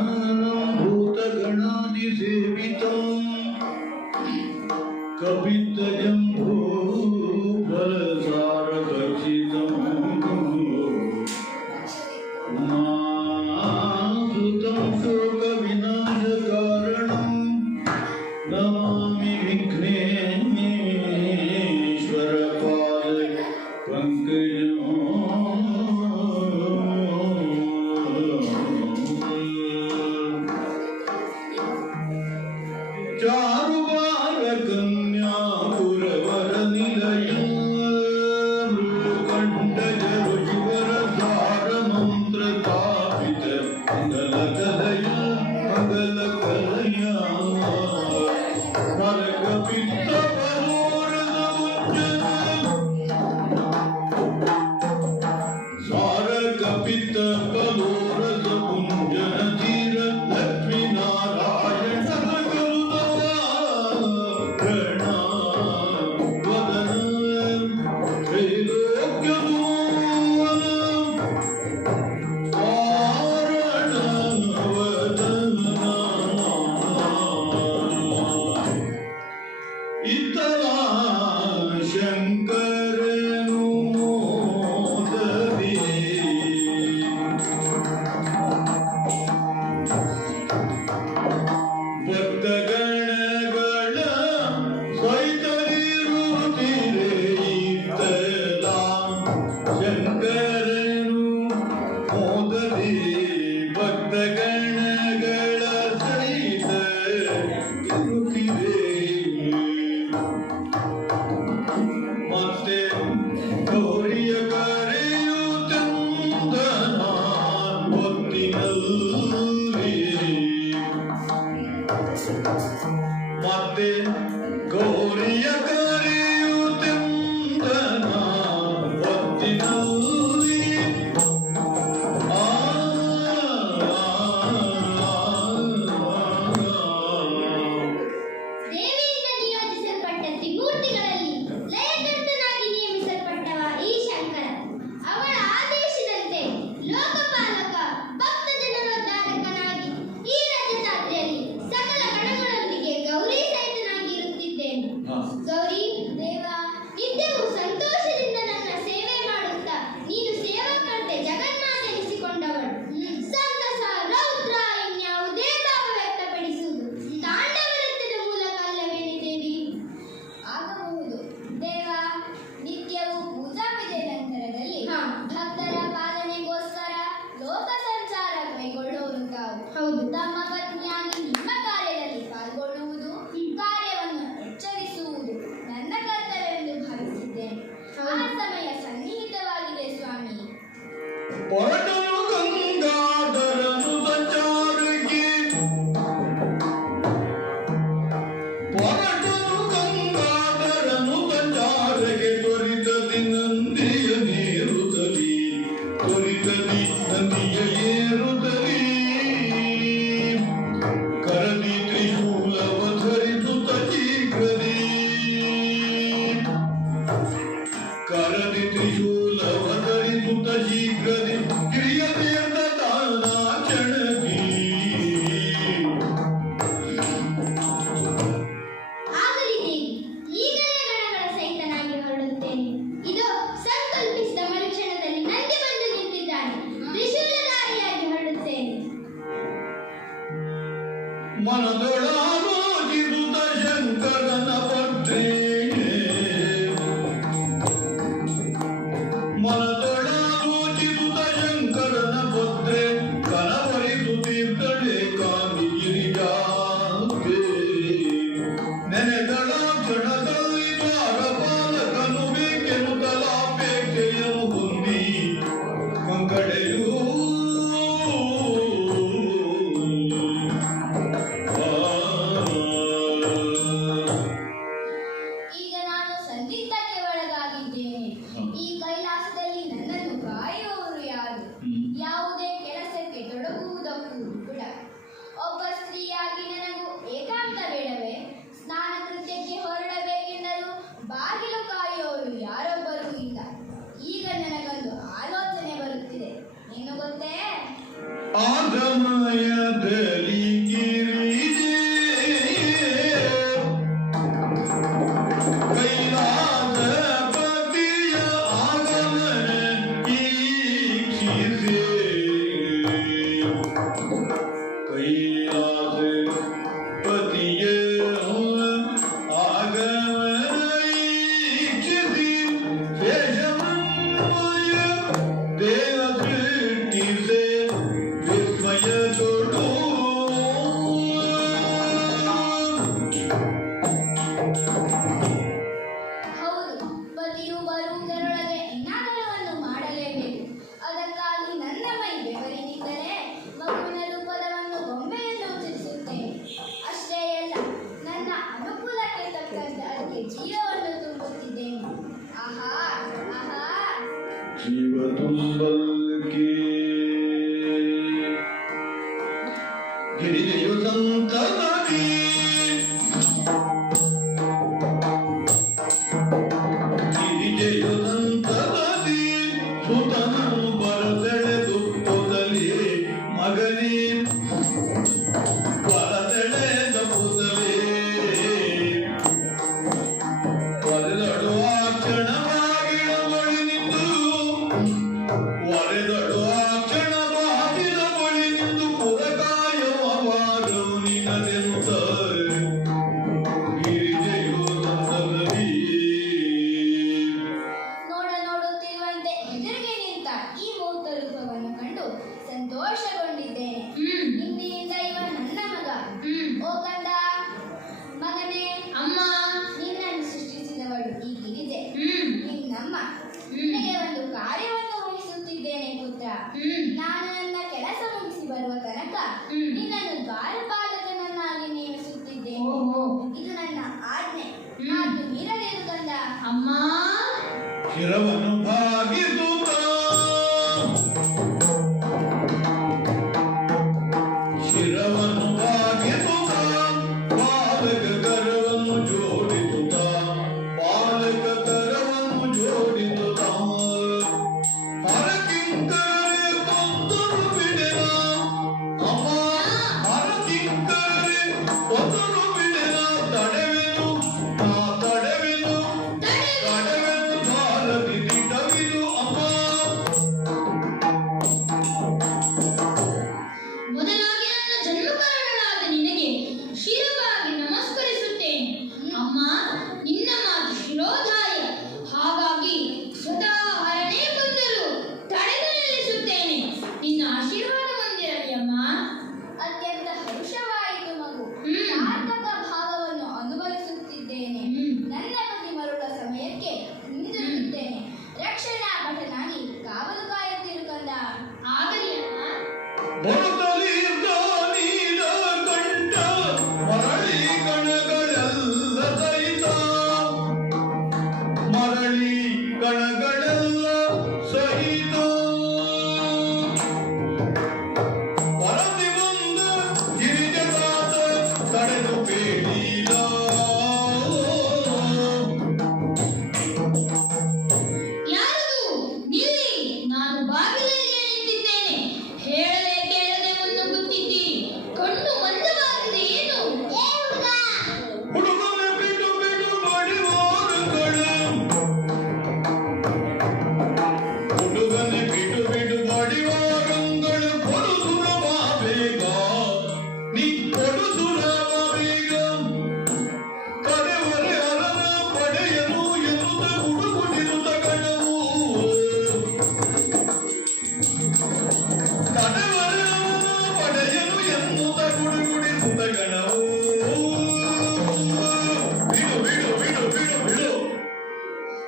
गजाननं भूतगणादिसेवितम् कपितजम्बूफलसारभक्षितम् കുട്ടികളെ পর Guárdatele ಶಿರವನ್ನು ಭಾಗಿಸುತ್ತ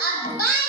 A bite.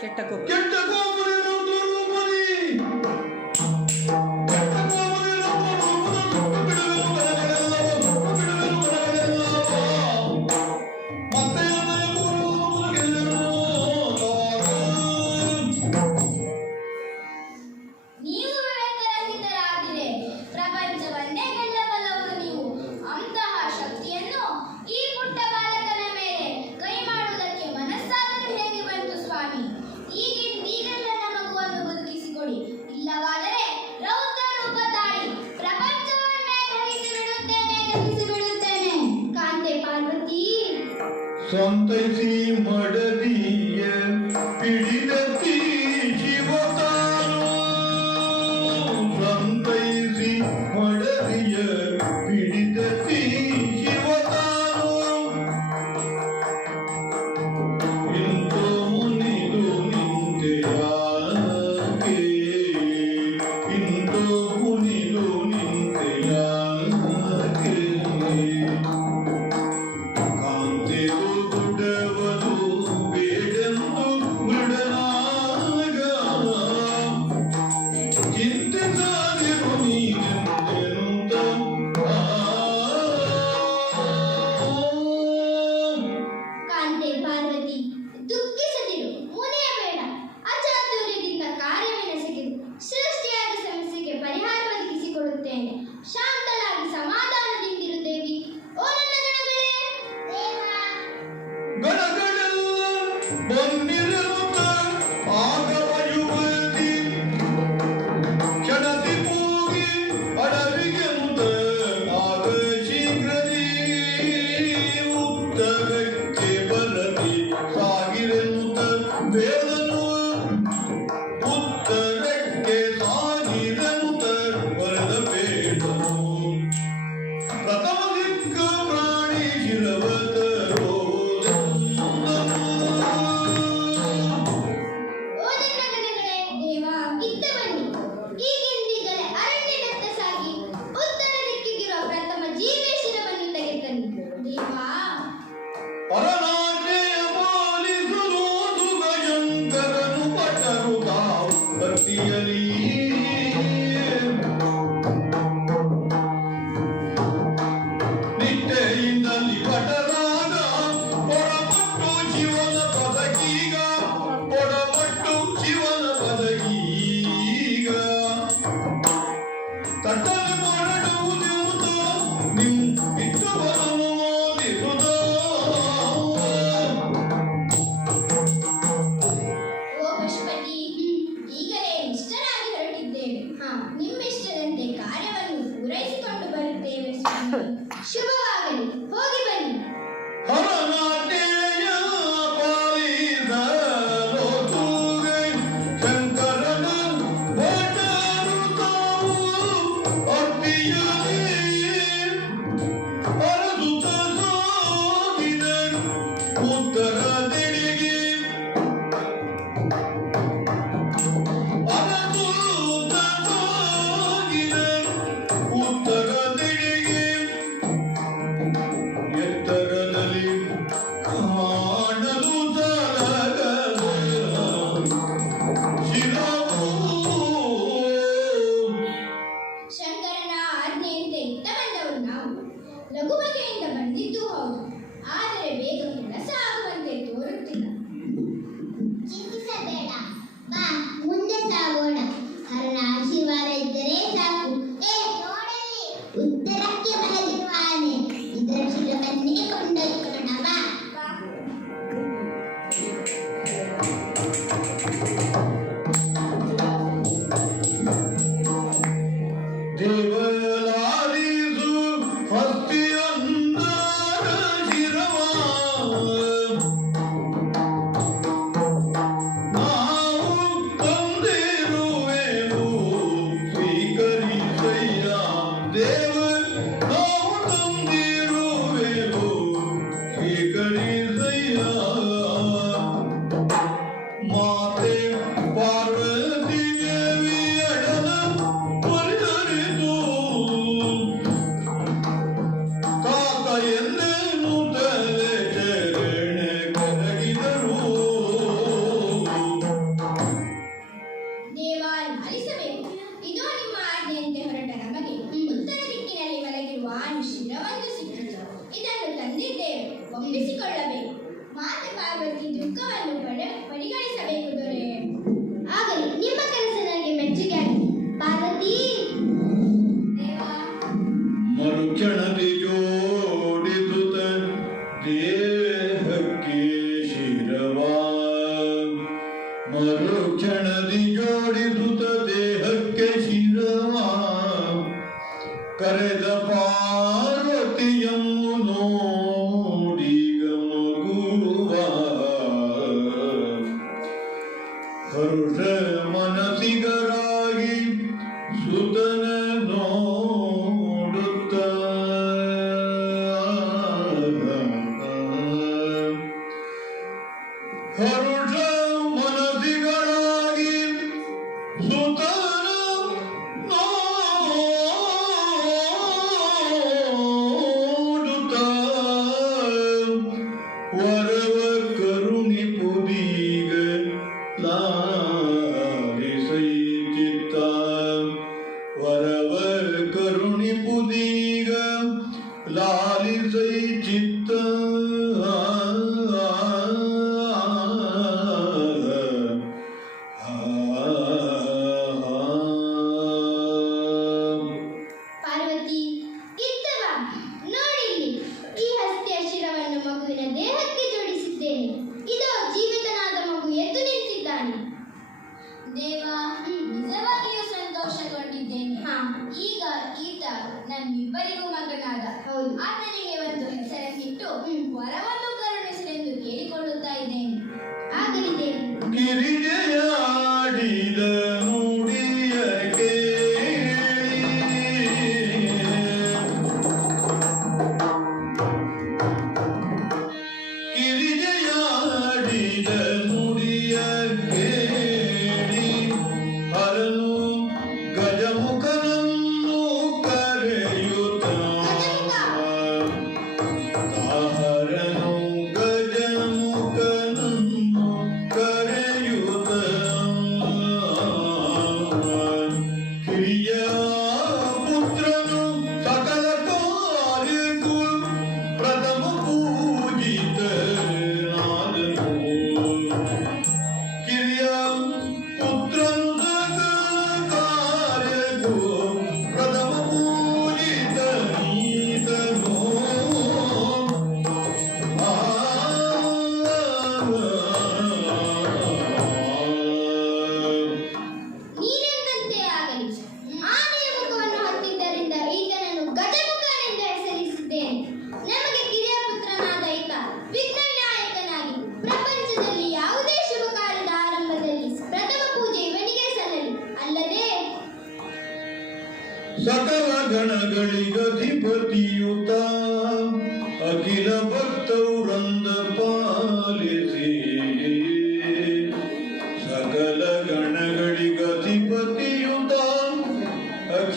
ಕೆಟ್ಟ ಕೋಪ ಕೆಟ್ಟ ಕೋಪರೇನು ಸಂತೈಸಿ ಮಡದಿಯ ಪಿಡಿದತಿ ಶಿವತಾನು day.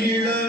you.